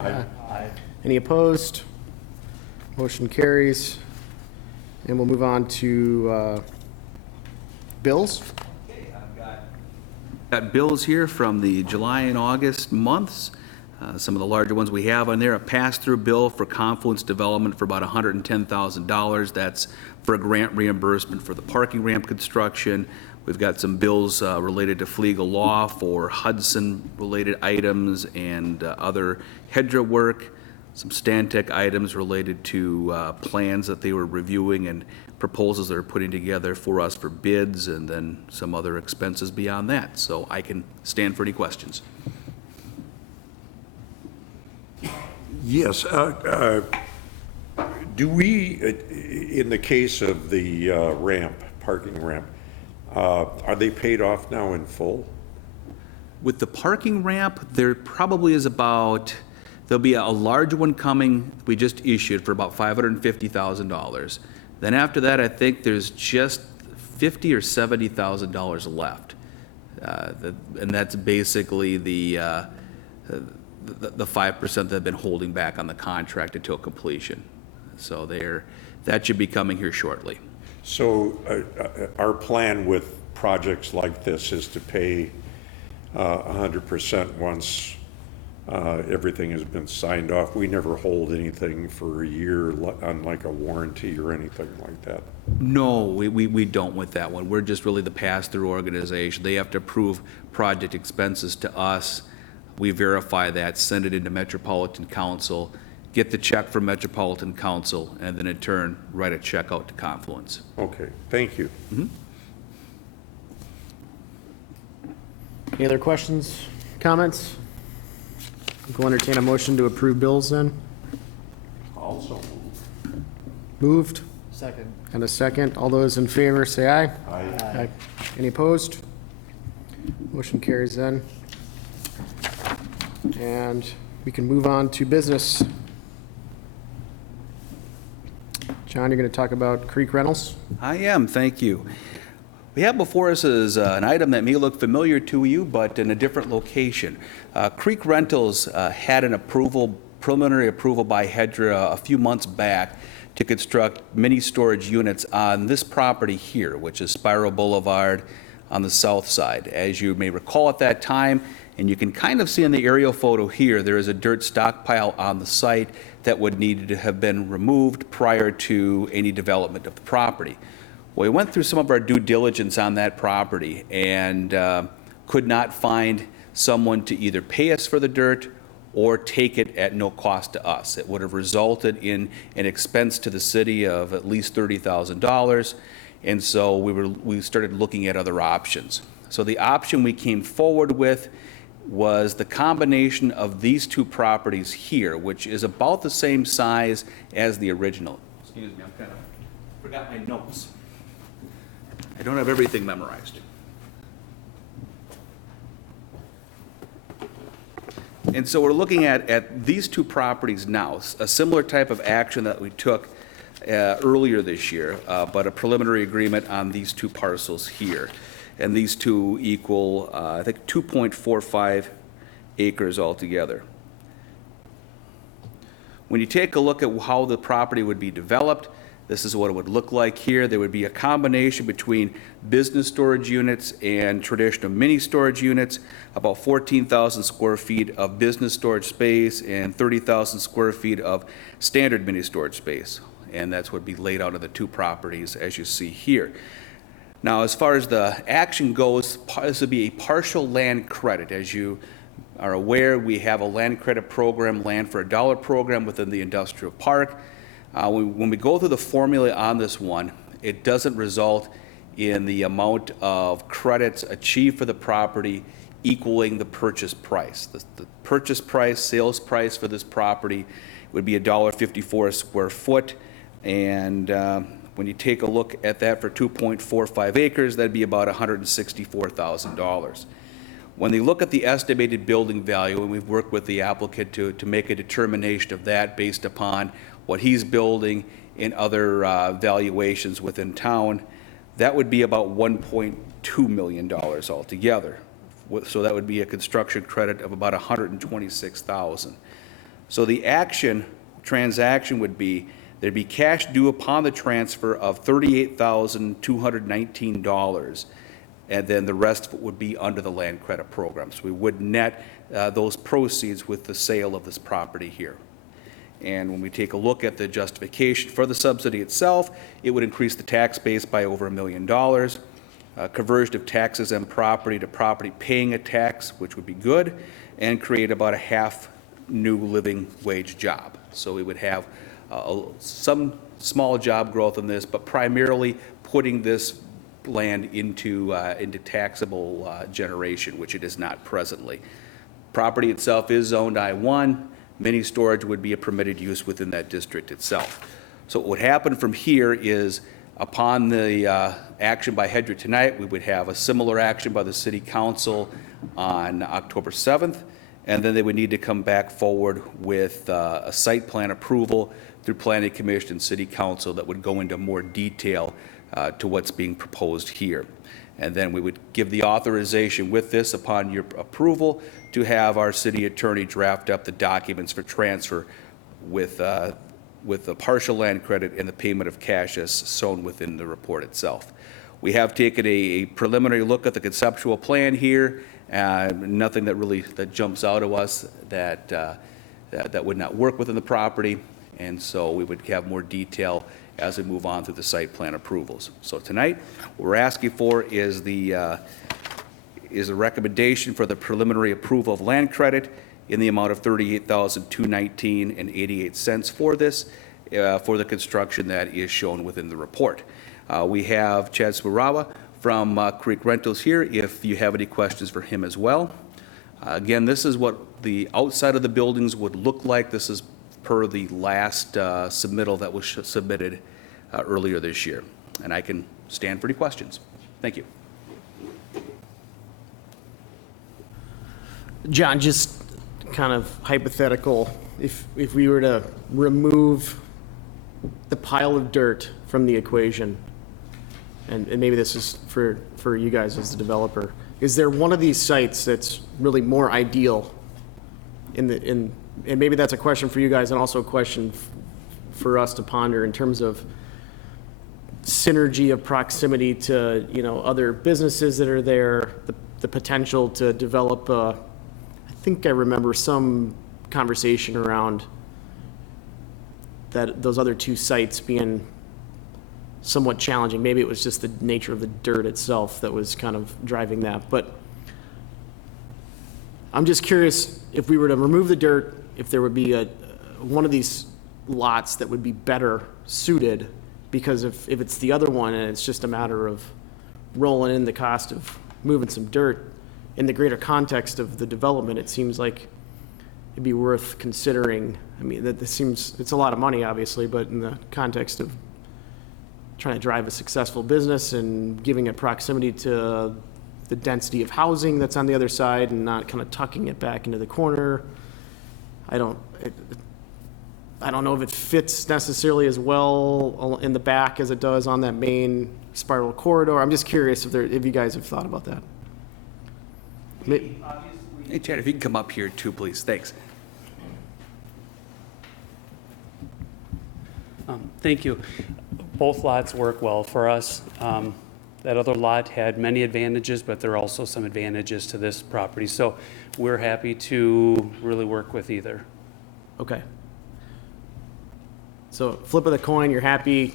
Aye. Any opposed? Motion carries. And we'll move on to bills. Got bills here from the July and August months. Some of the larger ones we have on there, a pass-through bill for Confluence Development for about $110,000. That's for a grant reimbursement for the parking ramp construction. We've got some bills related to Flegal Law for Hudson-related items and other HEDRA work, some Stantec items related to plans that they were reviewing and proposals they're putting together for us for bids, and then some other expenses beyond that. So I can stand for any questions. Yes. Do we, in the case of the parking ramp, are they paid off now in full? With the parking ramp, there probably is there'll be a large one coming, we just issued for about $550,000. Then after that, I think there's just $50,000 or $70,000 left. And that's basically the 5% that have been holding back on the contract until completion. So that should be coming here shortly. So our plan with projects like this is to pay 100% once everything has been signed off. We never hold anything for a year on like a warranty or anything like that. No, we don't with that one. We're just really the pass-through organization. They have to approve project expenses to us. We verify that, send it into Metropolitan Council, get the check from Metropolitan Council, and then in turn, write a check out to Confluence. Okay, thank you. Mm-hmm. Any other questions, comments? We'll entertain a motion to approve bills then. Also Moved. Second. And a second. All those in favor say aye. Aye. Any opposed? Motion carries then. And we can move on to business. John, you're going to talk about creek rentals? I am, thank you. We have before us is an item that may look familiar to you, but in a different location. Creek Rentals had an preliminary approval by HEDRA a few months back to construct mini storage units on this property here, which is Spiral Boulevard on the south side. As you may recall at that time, and you can kind of see in the aerial photo here, there is a dirt stockpile on the site that would need to have been removed prior to any development of the property. Well, we went through some of our due diligence on that property and could not find someone to either pay us for the dirt or take it at no cost to us. It would have resulted in an expense to the city of at least $30,000, and so we started looking at other options. So the option we came forward with was the combination of these two properties here, which is about the same size as the original. Excuse me, I kind of forgot my notes. I don't have everything memorized. And so we're looking at these two properties now, a similar type of action that we took earlier this year, but a preliminary agreement on these two parcels here. And these two equal, I think, 2.45 acres altogether. When you take a look at how the property would be developed, this is what it would look like here. There would be a combination between business storage units and traditional mini storage units, about 14,000 square feet of business storage space and 30,000 square feet of standard mini storage space. And that's what would be laid out of the two properties as you see here. Now, as far as the action goes, this would be a partial land credit. As you are aware, we have a land credit program, Land for a Dollar program within the industrial park. When we go through the formula on this one, it doesn't result in the amount of credits achieved for the property equaling the purchase price. The purchase price, sales price for this property would be $1.54 a square foot, and when you take a look at that for 2.45 acres, that'd be about $164,000. When they look at the estimated building value, and we've worked with the applicant to make a determination of that based upon what he's building in other valuations within town, that would be about $1.2 million altogether. So that would be a construction credit of about $126,000. So the transaction would be, there'd be cash due upon the transfer of $38,219, and then the rest of it would be under the land credit program. So we would net those proceeds with the sale of this property here. And when we take a look at the justification for the subsidy itself, it would increase the tax base by over $1 million. Conversion of taxes and property to property paying a tax, which would be good, and create about a half new living wage job. So we would have some small job growth in this, but primarily putting this land into taxable generation, which it is not presently. Property itself is zoned I-1. Mini storage would be a permitted use within that district itself. So what would happen from here is, upon the action by HEDRA tonight, we would have a similar action by the City Council on October 7th, and then they would need to come back forward with a site plan approval through Planning Commission and City Council that would go into more detail to what's being proposed here. And then we would give the authorization with this upon your approval to have our city attorney draft up the documents for transfer with the partial land credit and the payment of cash as shown within the report itself. We have taken a preliminary look at the conceptual plan here, nothing that jumps out at us that would not work within the property, and so we would have more detail as we move on through the site plan approvals. So tonight, what we're asking for is the recommendation for the preliminary approval of land credit in the amount of $38,219.88 for this, for the construction that is shown within the report. We have Chad Smarawa from Creek Rentals here, if you have any questions for him as well. Again, this is what the outside of the buildings would look like. This is per the last submittal that was submitted earlier this year. And I can stand for any questions. Thank you. John, just kind of hypothetical, if we were to remove the pile of dirt from the equation, and maybe this is for you guys as the developer, is there one of these sites that's really more ideal and maybe that's a question for you guys and also a question for us to ponder in terms of synergy of proximity to, other businesses that are there, the potential to develop I think I remember some conversation around that those other two sites being somewhat challenging. Maybe it was just the nature of the dirt itself that was kind of driving that. But I'm just curious, if we were to remove the dirt, if there would be one of these lots that would be better suited, because if it's the other one and it's just a matter of rolling in the cost of moving some dirt, in the greater context of the development, it seems like it'd be worth considering. I mean, it's a lot of money, obviously, but in the context of trying to drive a successful business and giving it proximity to the density of housing that's on the other side and not kind of tucking it back into the corner, I don't know if it fits necessarily as well in the back as it does on that main spiral corridor. I'm just curious if you guys have thought about that. Hey, Chad, if you can come up here too, please. Thanks. Thank you. Both lots work well for us. That other lot had many advantages, but there are also some advantages to this property. So we're happy to really work with either. Okay. So flip of the coin, you're happy.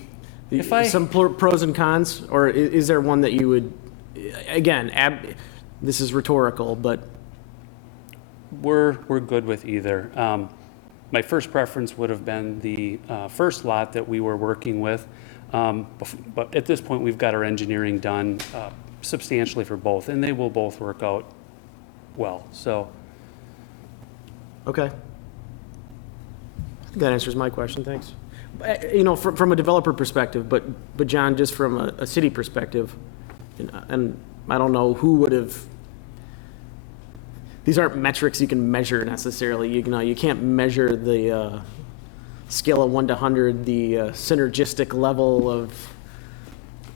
Some pros and cons, or is there one that you would, again, this is rhetorical, but. We're good with either. My first preference would have been the first lot that we were working with. But at this point, we've got our engineering done substantially for both, and they will both work out well. So. Okay. That answers my question. Thanks. From a developer perspective, but John, just from a city perspective, and I don't know who would have. These aren't metrics you can measure necessarily. You can't measure the scale of 1 to 100, the synergistic level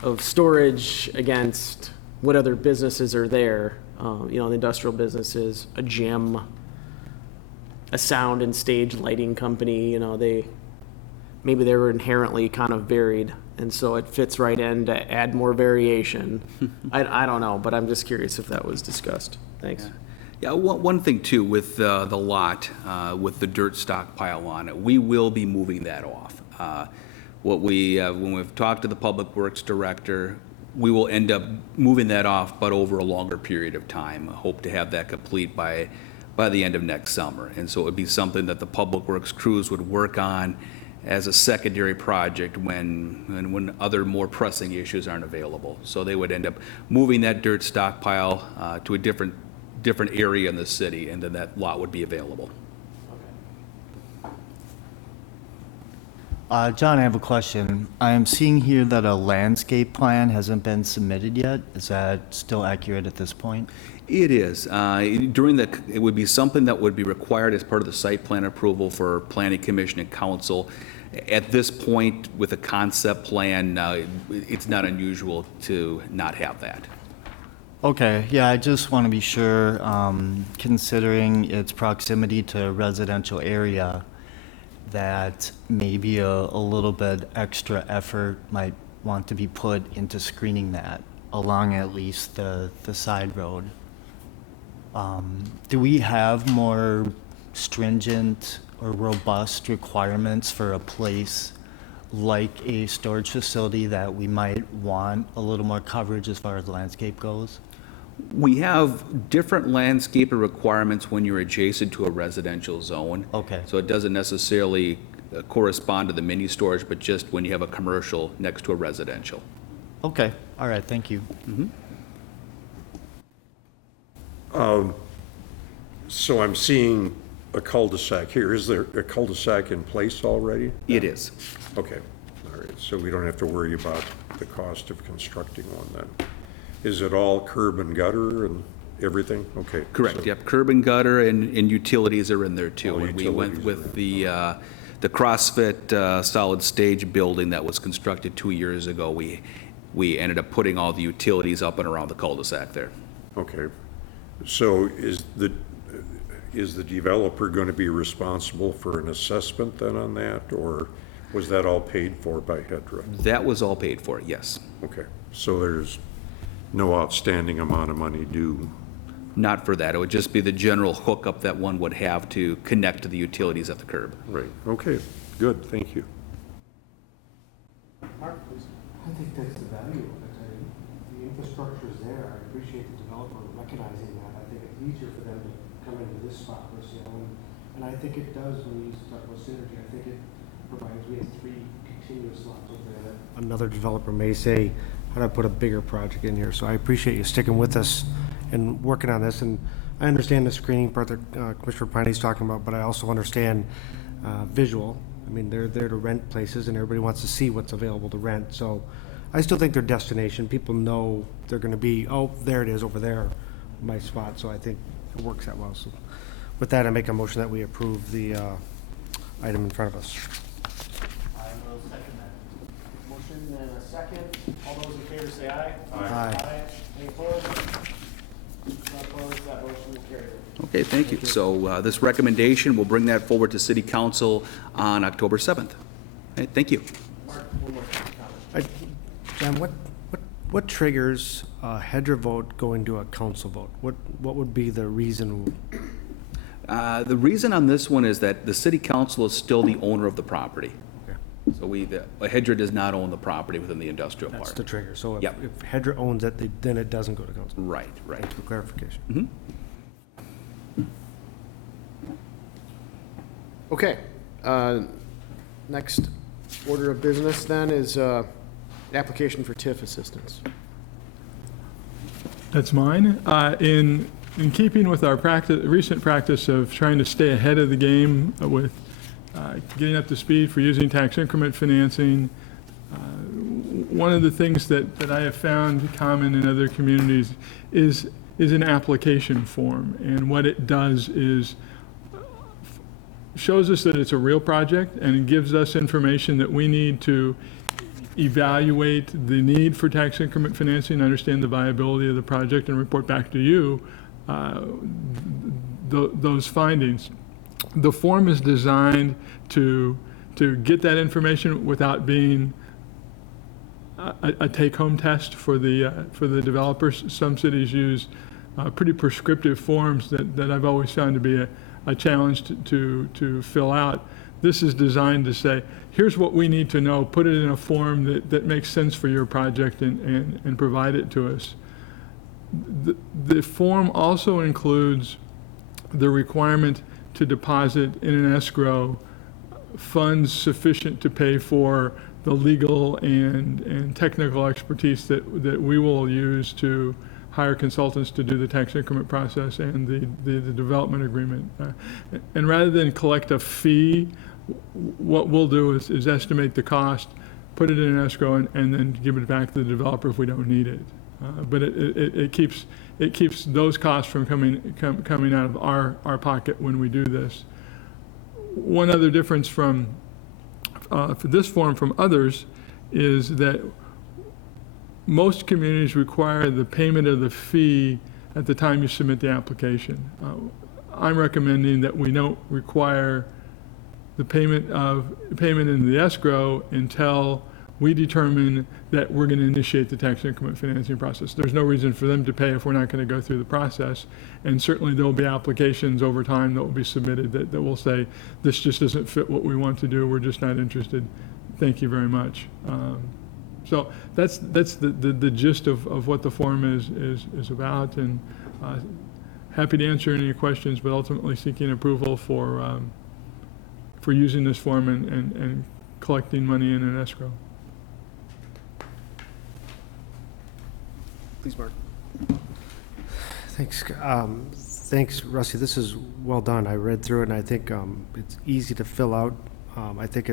of storage against what other businesses are there. The industrial businesses, a gym, a sound and stage lighting company, maybe they were inherently kind of varied, and so it fits right in to add more variation. I don't know, but I'm just curious if that was discussed. Thanks. Yeah, one thing too, with the lot, with the dirt stockpile on it, we will be moving that off. When we've talked to the Public Works Director, we will end up moving that off, but over a longer period of time. I hope to have that complete by the end of next summer. And so it would be something that the Public Works crews would work on as a secondary project when other more pressing issues aren't available. So they would end up moving that dirt stockpile to a different area in the city, and then that lot would be available. John, I have a question. I am seeing here that a landscape plan hasn't been submitted yet. Is that still accurate at this point? It is. It would be something that would be required as part of the site plan approval for Planning Commission and Council. At this point, with a concept plan, it's not unusual to not have that. Okay, yeah, I just want to be sure, considering its proximity to a residential area, that maybe a little bit extra effort might want to be put into screening that along at least the side road. Do we have more stringent or robust requirements for a place like a storage facility that we might want a little more coverage as far as landscape goes? We have different landscape requirements when you're adjacent to a residential zone. Okay. So it doesn't necessarily correspond to the mini storage, but just when you have a commercial next to a residential. Okay, all right, thank you. So I'm seeing a cul-de-sac here. Is there a cul-de-sac in place already? It is. Okay, all right, so we don't have to worry about the cost of constructing one then. Is it all curb and gutter and everything? Okay. Correct, so- yep. Curb and gutter and utilities are in there too. All And we went utilities with are the CrossFit solid stage building that was constructed 2 years ago. We ended up putting all the utilities up and around the cul-de-sac there. Okay, so is the developer going to be responsible for an assessment then on that, or was that all paid for by HEDRA? That was all paid for, yes. Okay, so there's no outstanding amount of money due? Not for that. It would just be the general hookup that one would have to connect to the utilities at the curb. Right, okay, good, thank you. Mark, please. I think that's the value of it. The infrastructure's there. I appreciate the developer recognizing that. I think it's easier for them to come into this spot versus the other one. And I think it does, when you talk about synergy, I think it provides, we have 3 continuous lots over there. Another developer may say, how do I put a bigger project in here? So I appreciate you sticking with us and working on this. And I understand the screening part that Commissioner Piney's talking about, but I also understand visual. I mean, they're there to rent places, and everybody wants to see what's available to rent. So I still think their destination, people know they're going to be, oh, there it is over there, my spot. So I think it works out well. So with that, I make a motion that we approve the item in front of us. I will second that. Motion and a second. All those in favor say aye. Aye. Any opposed? Not opposed, that motion will carry. Okay, thank you. So this recommendation, we'll bring that forward to City Council on October 7th. Okay, thank you. Mark, one more comment. John, what triggers a HEDRA vote going to a council vote? What would be the reason? The reason on this one is that the City Council is still the owner of the property. Okay, So HEDRA does not own the property within the industrial that's park. the trigger. So if Yep. HEDRA owns it, then it doesn't go to council. Right, right. Thanks for clarification. Okay, next order of business then is application for TIF assistance. That's mine. In keeping with our recent practice of trying to stay ahead of the game with getting up to speed for using tax increment financing, one of the things that I have found common in other communities is an application form. And what it does is shows us that it's a real project, and it gives us information that we need to evaluate the need for tax increment financing, understand the viability of the project, and report back to you those findings. The form is designed to get that information without being a take-home test for the developers. Some cities use pretty prescriptive forms that I've always found to be a challenge to fill out. This is designed to say, here's what we need to know, put it in a form that makes sense for your project and provide it to us. The form also includes the requirement to deposit in an escrow funds sufficient to pay for the legal and technical expertise that we will use to hire consultants to do the tax increment process and the development agreement. And rather than collect a fee, what we'll do is estimate the cost, put it in an escrow, and then give it back to the developer if we don't need it. But it keeps those costs from coming out of our pocket when we do this. One other difference for this form from others is that most communities require the payment of the fee at the time you submit the application. I'm recommending that we don't require the payment in the escrow until we determine that we're going to initiate the tax increment financing process. There's no reason for them to pay if we're not going to go through the process. And certainly there'll be applications over time that will be submitted that will say, this just doesn't fit what we want to do, we're just not interested. Thank you very much. So that's the gist of what the form is about, and happy to answer any questions, but ultimately seeking approval for using this form and collecting money in an escrow. Please, Mark. Thanks. Thanks, Rusty. This is well done. I read through it, and I think it's easy to fill out. I think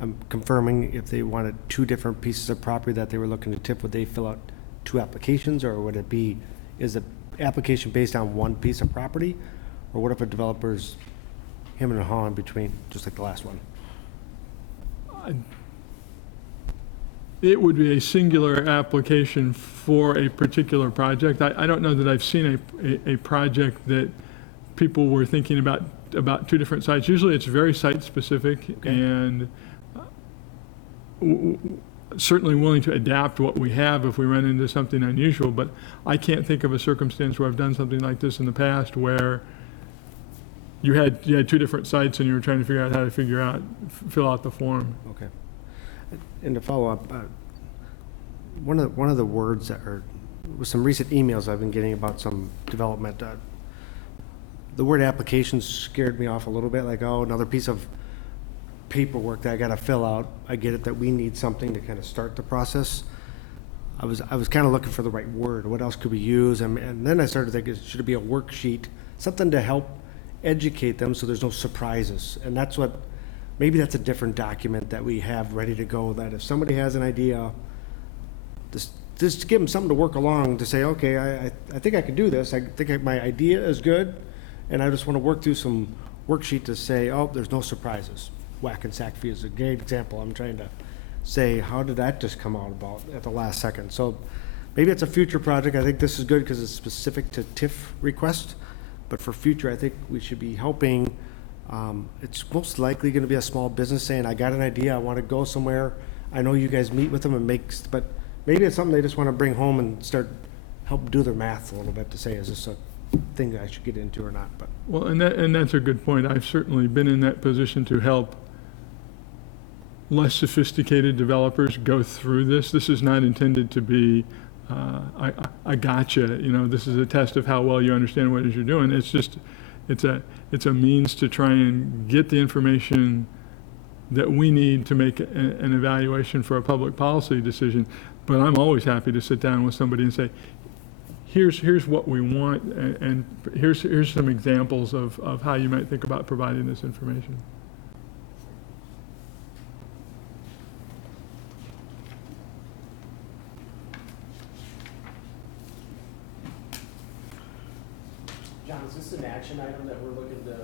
I'm confirming if they wanted two different pieces of property that they were looking to tip, would they fill out two applications, or would it be, is the application based on one piece of property? Or what if a developer's him and a haw in between, just like the last one? It would be a singular application for a particular project. I don't know that I've seen a project that people were thinking about two different sites. Usually it's very site-specific, okay, and certainly willing to adapt what we have if we run into something unusual, but I can't think of a circumstance where I've done something like this in the past where you had two different sites and you were trying to figure out how to fill out the form. Okay. And to follow up, one of the words that are, with some recent emails I've been getting about some development, the word application scared me off a little bit, like, oh, another piece of paperwork that I got to fill out. I get it that we need something to kind of start the process. I was kind of looking for the right word. What else could we use? And then I started thinking, should it be a worksheet, something to help educate them so there's no surprises? And that's what, maybe that's a different document that we have ready to go, that if somebody has an idea, just give them something to work along to say, okay, I think I can do this. I think my idea is good, and I just want to work through some worksheet to say, oh, there's no surprises. Whack and sack fee is a great example. I'm trying to say, how did that just come out about at the last second? So maybe it's a future project. I think this is good because it's specific to TIF request, but for future, I think we should be helping. It's most likely going to be a small business saying, I got an idea, I want to go somewhere. I know you guys meet with them and but maybe it's something they just want to bring home and help do their math a little bit to say, is this a thing that I should get into or not? But well, and that's a good point. I've certainly been in that position to help less sophisticated developers go through this. This is not intended to be I gotcha, this is a test of how well you understand what it is you're doing. It's just, it's a means to try and get the information that we need to make an evaluation for a public policy decision. But I'm always happy to sit down with somebody and say, here's what we want, and here's some examples of how you might think about providing this information. John, is this an action item that we're looking to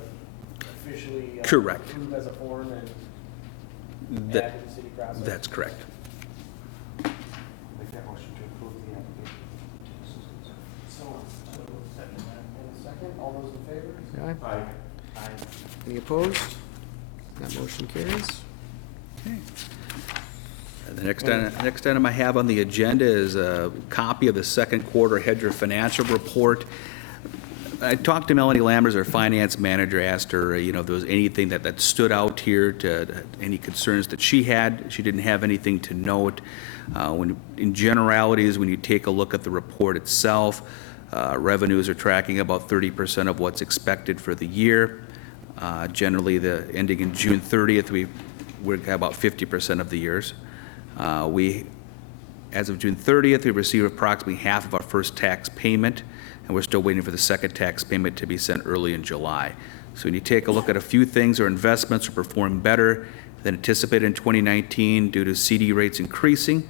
officially Correct. approve as a form and That- add to the city process? That's correct. make that motion to approve the application. So, second, all those in favor? Say aye. Aye. Any opposed? That motion carries. The next item I have on the agenda is a copy of the second quarter HEDRA financial report. I talked to Melanie Lammers, our finance manager, asked her, if there was anything that stood out here, any concerns that she had. She didn't have anything to note. In generalities, when you take a look at the report itself, revenues are tracking about 30% of what's expected for the year. Generally, the ending in June 30th, we're at about 50% of the years. As of June 30th, we received approximately half of our first tax payment, and we're still waiting for the second tax payment to be sent early in July. So when you take a look at a few things, our investments are performing better than anticipated in 2019 due to CD rates increasing.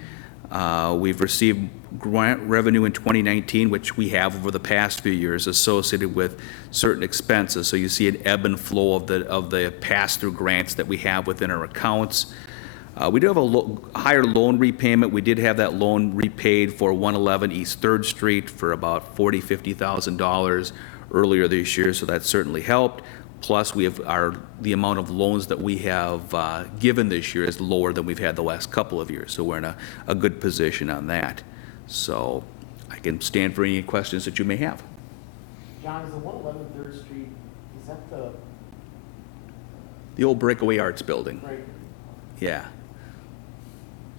We've received grant revenue in 2019, which we have over the past few years, associated with certain expenses. So you see an ebb and flow of the pass-through grants that we have within our accounts. We do have a higher loan repayment. We did have that loan repaid for 111 East 3rd Street for about $40,000-$50,000 earlier this year, so that certainly helped. Plus, we have the amount of loans that we have given this year is lower than we've had the last couple of years, so we're in a good position on that. So I can stand for any questions that you may have. John, is the 111 3rd Street, is that The old Breakaway Arts building. right? Yeah,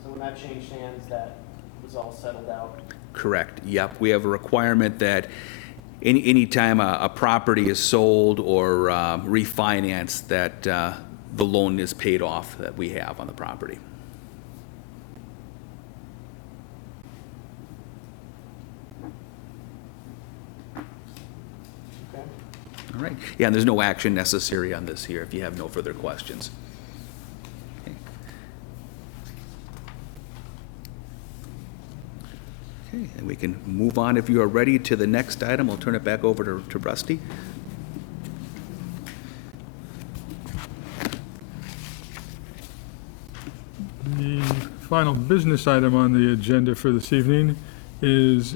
So when that changed hands, that was all settled out? correct. Yep, we have a requirement that any time a property is sold or refinanced, that the loan is paid off that we have on the property. Okay. All right. Yeah, and there's no action necessary on this here if you have no further questions. Okay, and we can move on, if you are ready, to the next item. I'll turn it back over to Rusty. The final business item on the agenda for this evening is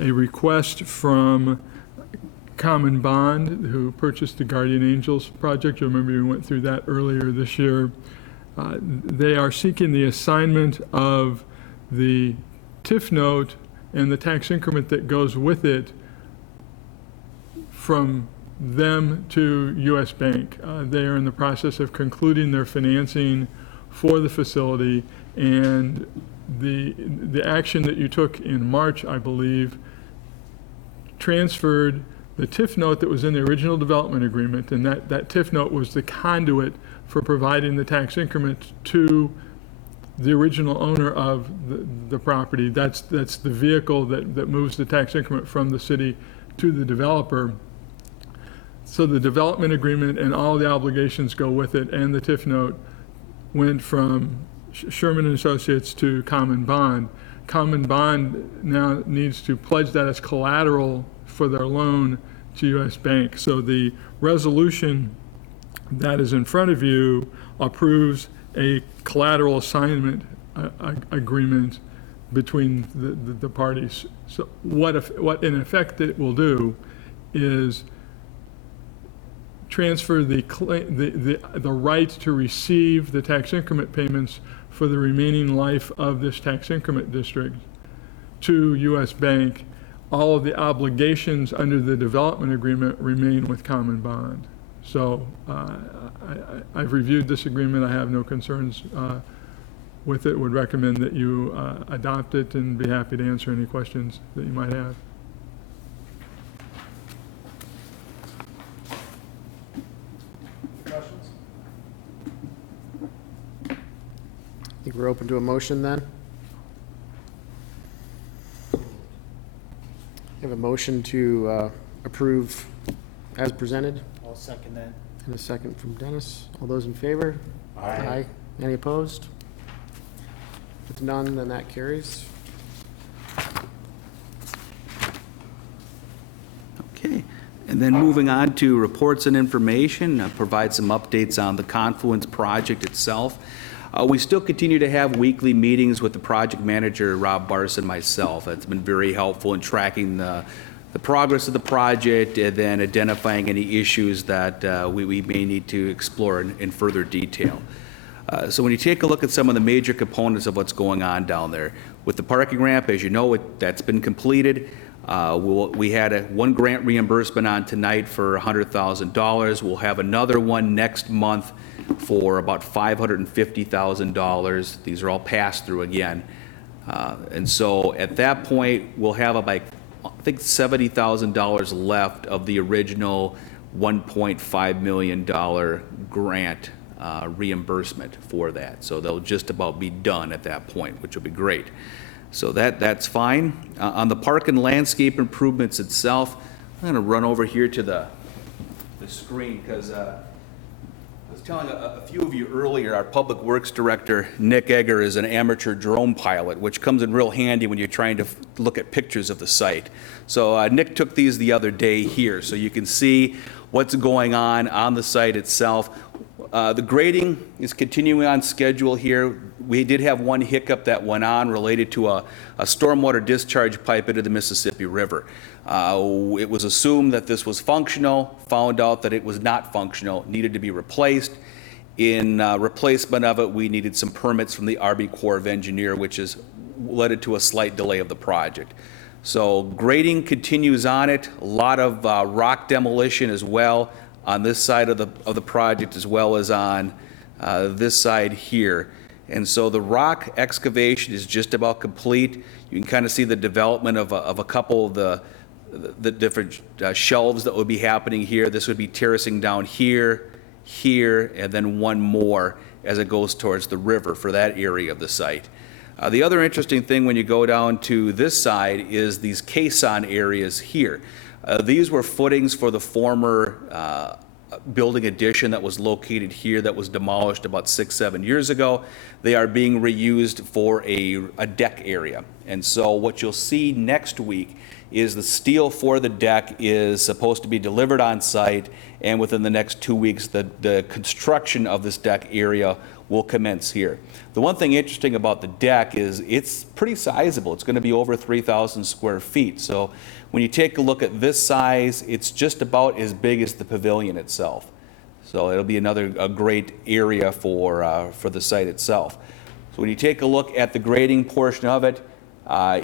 a request from Common Bond, who purchased the Guardian Angels project. You remember we went through that earlier this year. They are seeking the assignment of the TIF note and the tax increment that goes with it from them to U.S. Bank. They are in the process of concluding their financing for the facility, and the action that you took in March, I believe, transferred the TIF note that was in the original development agreement, and that TIF note was the conduit for providing the tax increment to the original owner of the property. That's the vehicle that moves the tax increment from the city to the developer. So the development agreement and all the obligations go with it, and the TIF note went from Sherman and Associates to Common Bond. Common Bond now needs to pledge that as collateral for their loan to U.S. Bank. So the resolution that is in front of you approves a collateral assignment agreement between the parties. So what in effect it will do is transfer the right to receive the tax increment payments for the remaining life of this tax increment district to U.S. Bank. All of the obligations under the development agreement remain with Common Bond. So I've reviewed this agreement. I have no concerns with it. Would recommend that you adopt it, and be happy to answer any questions that you might have. Questions? I think we're open to a motion then. You have a motion to approve as presented, I'll second that. and a second from Dennis. All those in favor? Aye. Any opposed? If none, then that carries. Okay, and then moving on to reports and information, provide some updates on the Confluence project itself. We still continue to have weekly meetings with the project manager, Rob Barson, and myself. It's been very helpful in tracking the the progress of the project, and then identifying any issues that we may need to explore in further detail. So when you take a look at some of the major components of what's going on down there, with the parking ramp, as you know, that's been completed. We had one grant reimbursement on tonight for $100,000. We'll have another one next month for about $550,000. These are all passed through again. And so at that point, we'll have about, I think, $70,000 left of the original $1.5 million grant reimbursement for that. So they'll just about be done at that point, which will be great. So that's fine. On the park and landscape improvements itself, I'm going to run over here to the screen because I was telling a few of you earlier, our Public Works Director, Nick Egger, is an amateur drone pilot, which comes in real handy when you're trying to look at pictures of the site. So Nick took these the other day here, so you can see what's going on the site itself. The grading is continuing on schedule here. We did have one hiccup that went on related to a stormwater discharge pipe into the Mississippi River. It was assumed that this was functional, found out that it was not functional, needed to be replaced. In replacement of it, we needed some permits from the Army Corps of Engineers, which has led to a slight delay of the project. So grading continues on it, a lot of rock demolition as well on this side of the project, as well as on this side here. And so the rock excavation is just about complete. You can kind of see the development of a couple of the different shelves that would be happening here. This would be terracing down here, here, and then one more as it goes towards the river for that area of the site. The other interesting thing when you go down to this side is these caisson areas here. These were footings for the former building addition that was located here that was demolished about 6-7 years ago. They are being reused for a deck area. And so what you'll see next week is the steel for the deck is supposed to be delivered on site, and within the next 2 weeks, the construction of this deck area will commence here. The one thing interesting about the deck is it's pretty sizable. It's going to be over 3,000 square feet. So when you take a look at this size, it's just about as big as the pavilion itself. So it'll be a great area for the site itself. So when you take a look at the grading portion of it,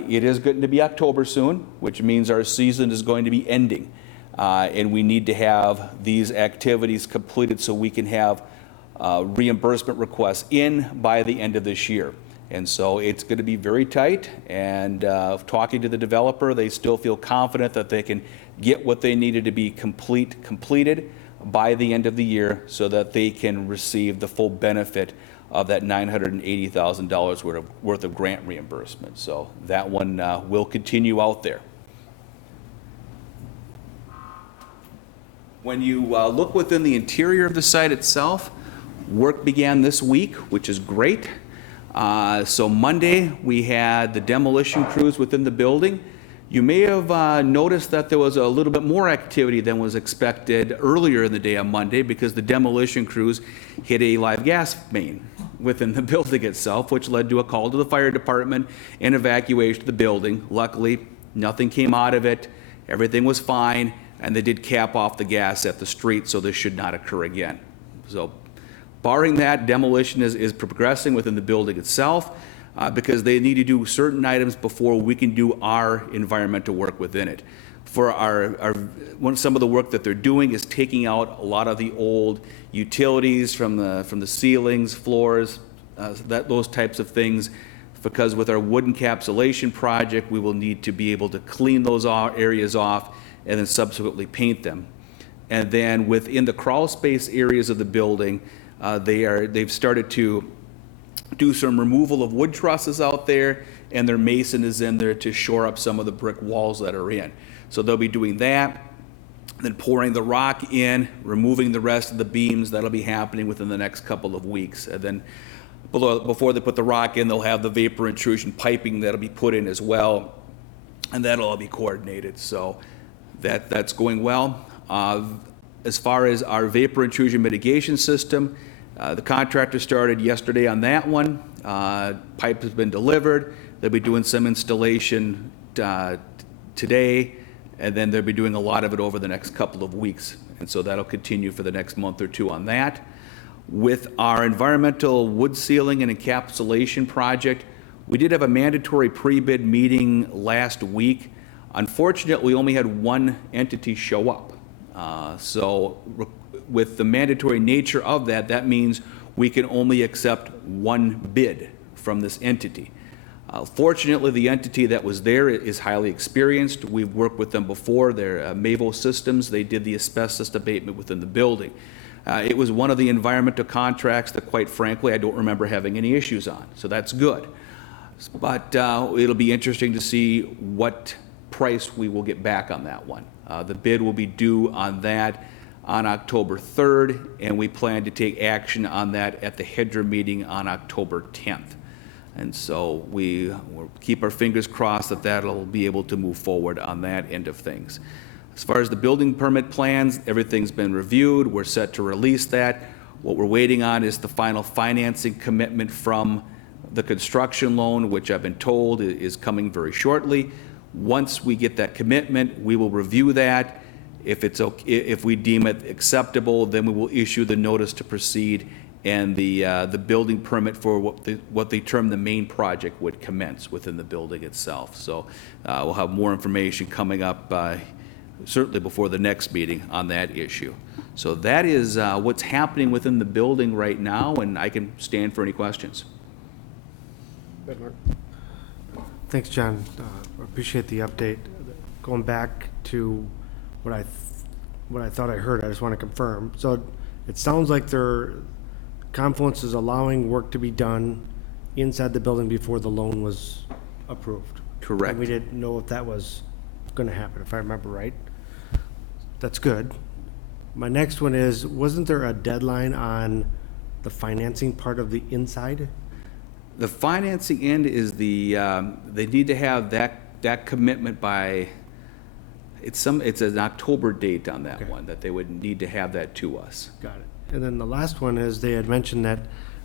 it is going to be October soon, which means our season is going to be ending. And we need to have these activities completed so we can have reimbursement requests in by the end of this year. And so it's going to be very tight, and talking to the developer, they still feel confident that they can get what they needed to be completed by the end of the year so that they can receive the full benefit of that $980,000 worth of grant reimbursement. So that one will continue out there. When you look within the interior of the site itself, work began this week, which is great. So Monday, we had the demolition crews within the building. You may have noticed that there was a little bit more activity than was expected earlier in the day on Monday because the demolition crews hit a live gas main within the building itself, which led to a call to the fire department and evacuation of the building. Luckily, nothing came out of it. Everything was fine, and they did cap off the gas at the street, so this should not occur again. So barring that, demolition is progressing within the building itself because they need to do certain items before we can do our environmental work within it. For some of the work that they're doing is taking out a lot of the old utilities from the ceilings, floors, those types of things, because with our wood encapsulation project, we will need to be able to clean those areas off and then subsequently paint them. And then within the crawl space areas of the building, they've started to do some removal of wood trusses out there, and their mason is in there to shore up some of the brick walls that are in. So they'll be doing that, then pouring the rock in, removing the rest of the beams. That'll be happening within the next couple of weeks. And then before they put the rock in, they'll have the vapor intrusion piping that'll be put in as well, and that'll all be coordinated. So that's going well. As far as our vapor intrusion mitigation system, the contractor started yesterday on that one. Pipe has been delivered. They'll be doing some installation today, and then they'll be doing a lot of it over the next couple of weeks. And so that'll continue for the next month or two on that. With our environmental wood sealing and encapsulation project, we did have a mandatory pre-bid meeting last week. Unfortunately, we only had one entity show up. With the mandatory nature of that, that means we can only accept one bid from this entity. Fortunately, the entity that was there is highly experienced. We've worked with them before. They're Mavo Systems. They did the asbestos abatement within the building. It was one of the environmental contracts that, quite frankly, I don't remember having any issues on, so that's good. But it'll be interesting to see what price we will get back on that one. The bid will be due on that on October 3rd, and we plan to take action on that at the HEDRA meeting on October 10th. And so we'll keep our fingers crossed that that'll be able to move forward on that end of things. As far as the building permit plans, everything's been reviewed. We're set to release that. What we're waiting on is the final financing commitment from the construction loan, which I've been told is coming very shortly. Once we get that commitment, we will review that. If we deem it acceptable, then we will issue the notice to proceed, and the building permit for what they term the main project would commence within the building itself. So we'll have more information coming up certainly before the next meeting on that issue. So that is what's happening within the building right now, and I can stand for any questions. Thanks, John. Appreciate the update. Going back to what I thought I heard, I just want to confirm. So it sounds like Confluence is allowing work to be done inside the building before the loan was approved. Correct. And we didn't know if that was going to happen, if I remember right. That's good. My next one is, wasn't there a deadline on the financing part of the inside? The financing end is they need to have that commitment by, it's an October date on that one, that they would need to have that to us. Got it. And then the last one is, they had mentioned that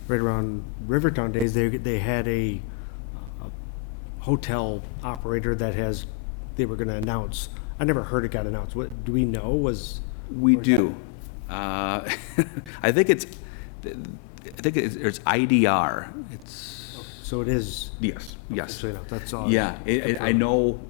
right around Rivertown days, they had a hotel operator that they were gonna announce. I never heard it got announced. What, do we know, We do. I think it's IDR. So it is. Yes. So, you know, that's all. Yeah, I know.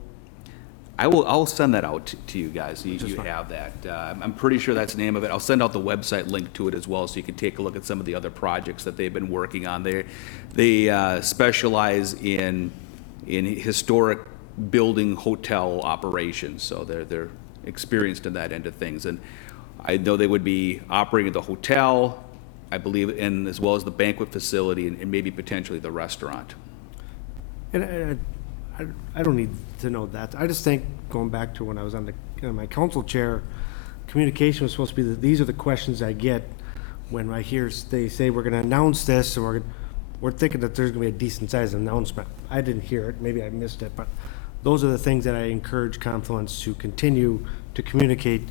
I'll send that out to you guys. You fine. have that. I'm pretty sure that's the name of it. I'll send out the website link to it as well, so you can take a look at some of the other projects that they've been working on. They specialize in historic building hotel operations, so they're experienced in that end of things. And I know they would be operating the hotel, I believe, and as well as the banquet facility and maybe potentially the restaurant. And I don't need to know that. I just think, going back to when I was on my council chair, communication was supposed to be these are the questions I get when I hear they say we're going to announce this, and we're thinking that there's going to be a decent sized announcement. I didn't hear it. Maybe I missed it, but those are the things that I encourage Confluence to continue to communicate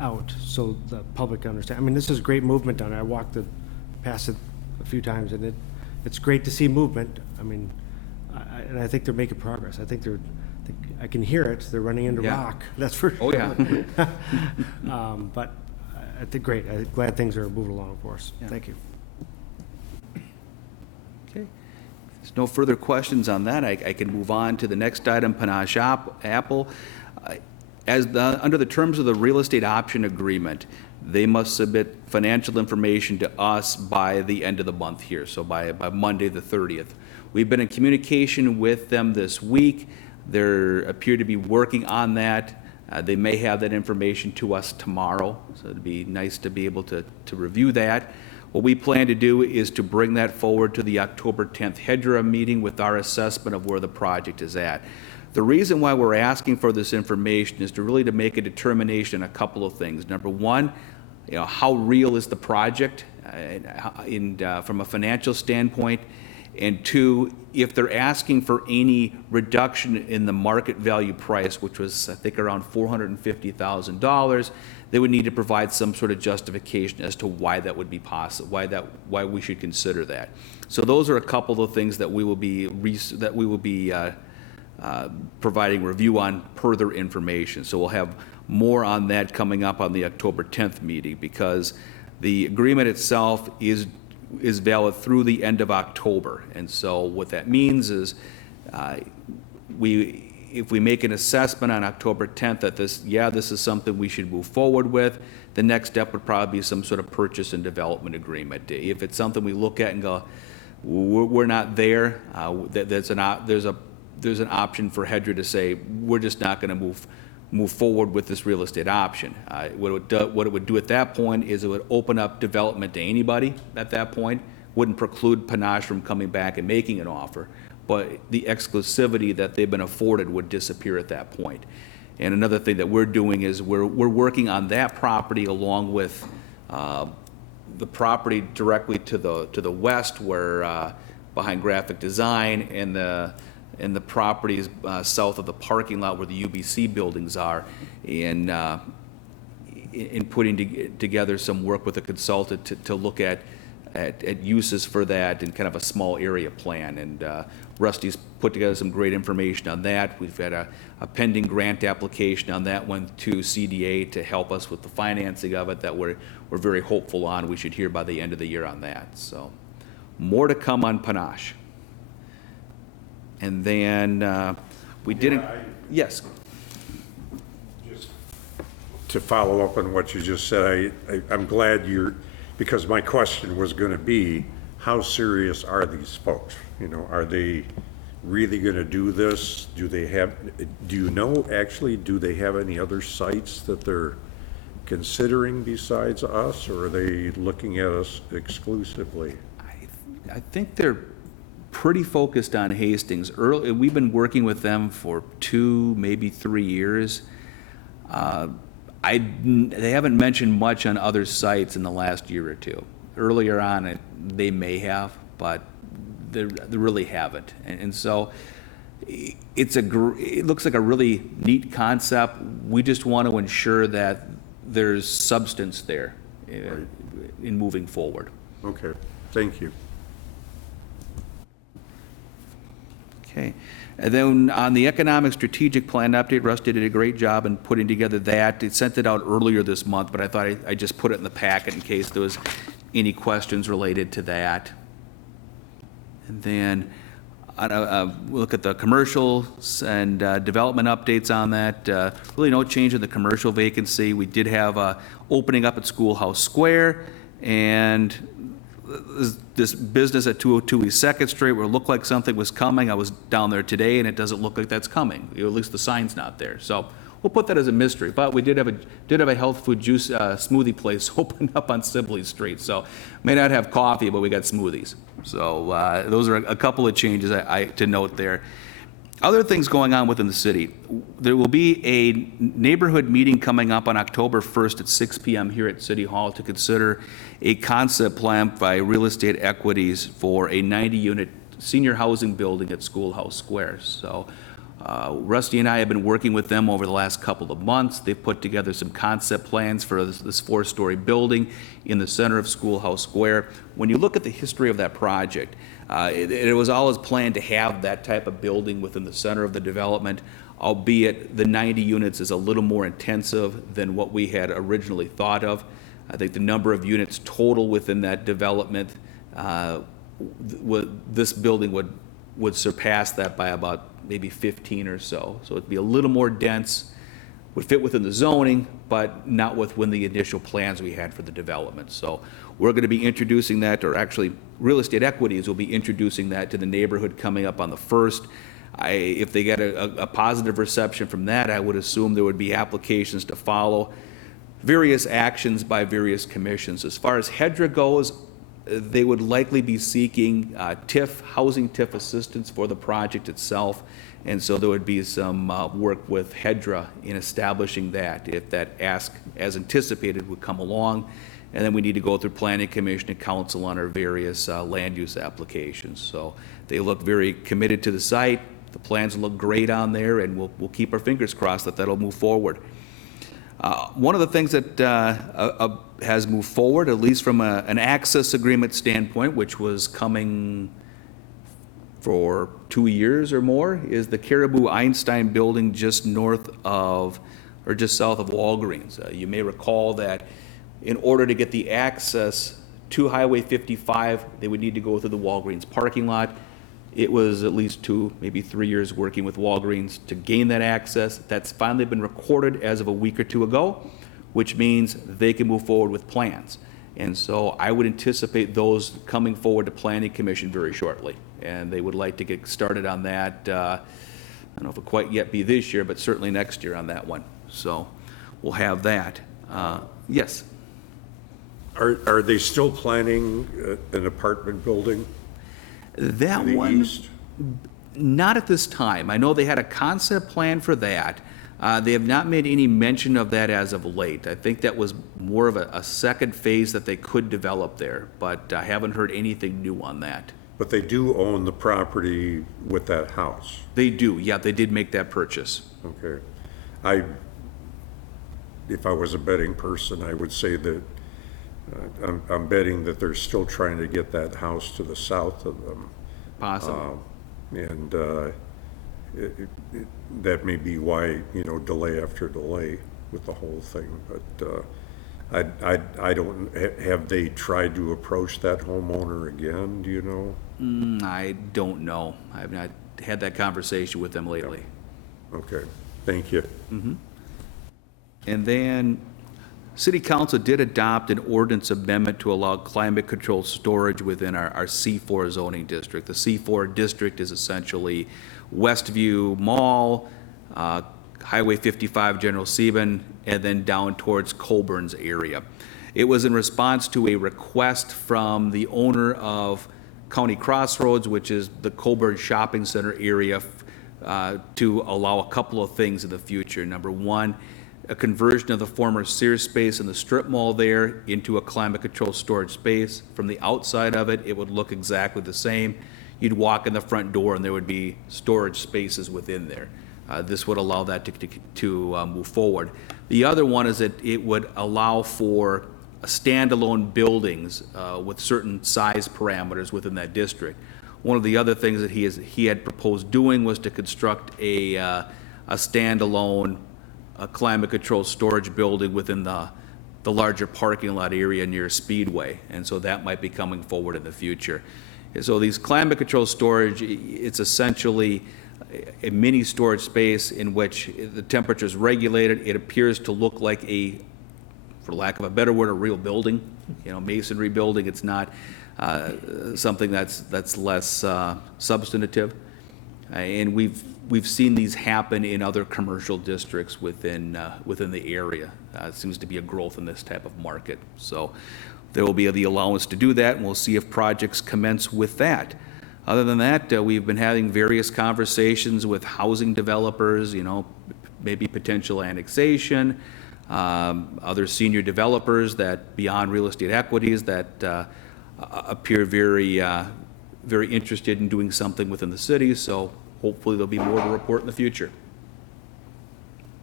out, so the public understand. I mean, this is great movement down there. I walked past it a few times, and it's great to see movement. I mean, and I think they're making progress. I can hear it. They're running into rock. That's for sure. Oh, yeah. But I think great. I'm glad things are moving along for us. Yeah. Thank you. Okay. If there's no further questions on that, I can move on to the next item, Panache Apple. Under the terms of the real estate option agreement, they must submit financial information to us by the end of the month here, so by Monday the 30th. We've been in communication with them this week. They appear to be working on that. They may have that information to us tomorrow, so it'd be nice to be able to review that. What we plan to do is to bring that forward to the October 10th HEDRA meeting with our assessment of where the project is at. The reason why we're asking for this information is to make a determination on a couple of things. Number one, how real is the project from a financial standpoint? And two, if they're asking for any reduction in the market value price, which was, I think, around $450,000, they would need to provide some sort of justification as to why that would be possible, why we should consider that. So those are a couple of things that we will be providing review on further information. So we'll have more on that coming up on the October 10th meeting, because the agreement itself is valid through the end of October. And so what that means is if we make an assessment on October 10th that this is something we should move forward with, the next step would probably be some sort of purchase and development agreement. If it's something we look at and go, we're not there, there's an option for HEDRA to say, we're just not going to move forward with this real estate option. What it would do at that point is it would open up development to anybody at that point, wouldn't preclude Panache from coming back and making an offer, but the exclusivity that they've been afforded would disappear at that point. And another thing that we're doing is we're working on that property along with the property directly to the west, where behind graphic design, and the properties south of the parking lot where the UBC buildings are, in putting together some work with a consultant to look at uses for that in kind of a small area plan. And Rusty's put together some great information on that. We've had a pending grant application on that one to CDA to help us with the financing of it that we're very hopeful on. We should hear by the end of the year on that. So more to come on Panache. And then we didn't, yes. Just to follow up on what you just said, I'm glad because my question was going to be, how serious are these folks? You know, are they really going to do this? Do you know, actually, do they have any other sites that they're considering besides us, or are they looking at us exclusively? I think they're pretty focused on Hastings. We've been working with them for 2, maybe 3 years. They haven't mentioned much on other sites in the last year or two. Earlier on, they may have, but they really haven't. And so it looks like a really neat concept. We just want to ensure that there's substance there in moving forward. Okay, thank you. Okay. And then on the economic strategic plan update, Rusty did a great job in putting together that. It sent it out earlier this month, but I thought I'd just put it in the packet in case there was any questions related to that. And then we'll look at the commercials and development updates on that. Really no change in the commercial vacancy. We did have opening up at Schoolhouse Square, and this business at 202 East 2nd Street where it looked like something was coming. I was down there today, and it doesn't look like that's coming. At least the sign's not there. So we'll put that as a mystery. But we did have a health food juice smoothie place open up on Sibley Street. So may not have coffee, but we got smoothies. So those are a couple of changes to note there. Other things going on within the city. There will be a neighborhood meeting coming up on October 1st at 6 p.m. here at City Hall to consider a concept plan by Real Estate Equities for a 90-unit senior housing building at Schoolhouse Square. So Rusty and I have been working with them over the last couple of months. They've put together some concept plans for this 4-story building in the center of Schoolhouse Square. When you look at the history of that project, it was always planned to have that type of building within the center of the development, albeit the 90 units is a little more intensive than what we had originally thought of. I think the number of units total within that development, this building would surpass that by about maybe 15 or so. So it'd be a little more dense, would fit within the zoning, but not within the initial plans we had for the development. So we're going to be introducing that, or actually Real Estate Equities will be introducing that to the neighborhood coming up on the 1st. If they get a positive reception from that, I would assume there would be applications to follow, various actions by various commissions. As far as HEDRA goes, they would likely be seeking housing TIF assistance for the project itself, and so there would be some work with HEDRA in establishing that, if that ask, as anticipated, would come along. And then we need to go through Planning Commission and Council on our various land use applications. So they look very committed to the site. The plans look great on there, and we'll keep our fingers crossed that that'll move forward. One of the things that has moved forward, at least from an access agreement standpoint, which was coming for 2 years or more, is the Caribou Einstein building just north of, or just south of Walgreens. You may recall that in order to get the access to Highway 55, they would need to go through the Walgreens parking lot. It was at least 2, maybe 3 years working with Walgreens to gain that access. That's finally been recorded as of a week or 2 ago, which means they can move forward with plans. And so I would anticipate those coming forward to Planning Commission very shortly. And they would like to get started on that, I don't know if it'll quite yet be this year, but certainly next year on that one. So we'll have that. Yes? Are they still planning an apartment building That to the one, east? not at this time. I know they had a concept plan for that. They have not made any mention of that as of late. I think that was more of a second phase that they could develop there, but I haven't heard anything new on that. But they do own the property with that house. They do, yeah, they did make that purchase. Okay. If I was a betting person, I would say that I'm betting that they're still trying to get that house to the south of them. Possible. And that may be why, delay after delay with the whole thing. But I don't, have they tried to approach that homeowner again, do you know? I don't know. I've not had that conversation with them lately. Okay, thank you. And then, City Council did adopt an ordinance amendment to allow climate-controlled storage within our C4 zoning district. The C4 district is essentially Westview Mall, Highway 55, General Sieben, and then down towards Colburn's area. It was in response to a request from the owner of County Crossroads, which is the Colburn Shopping Center area, to allow a couple of things in the future. Number one, a conversion of the former Sears space in the strip mall there into a climate-controlled storage space. From the outside of it, it would look exactly the same. You'd walk in the front door and there would be storage spaces within there. This would allow that to move forward. The other one is that it would allow for standalone buildings with certain size parameters within that district. One of the other things that he had proposed doing was to construct a standalone climate-controlled storage building within the larger parking lot area near Speedway, and so that might be coming forward in the future. And so these climate-controlled storage, it's essentially a mini storage space in which the temperature is regulated. It appears to look like for lack of a better word, a real building, masonry building. It's not something that's less substantive. And we've seen these happen in other commercial districts within the area. It seems to be a growth in this type of market. So there will be the allowance to do that, and we'll see if projects commence with that. Other than that, we've been having various conversations with housing developers, maybe potential annexation, other senior developers that beyond real estate equities that appear very interested in doing something within the city. So hopefully there'll be more to report in the future.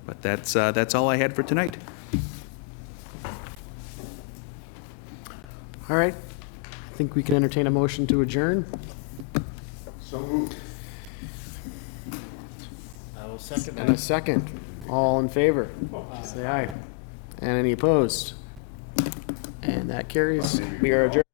But that's all I had for tonight. All right. I think we can entertain a motion to adjourn. So moved. I will second And a second. All in favor? Say aye. And any opposed? And that carries. We are adjourned.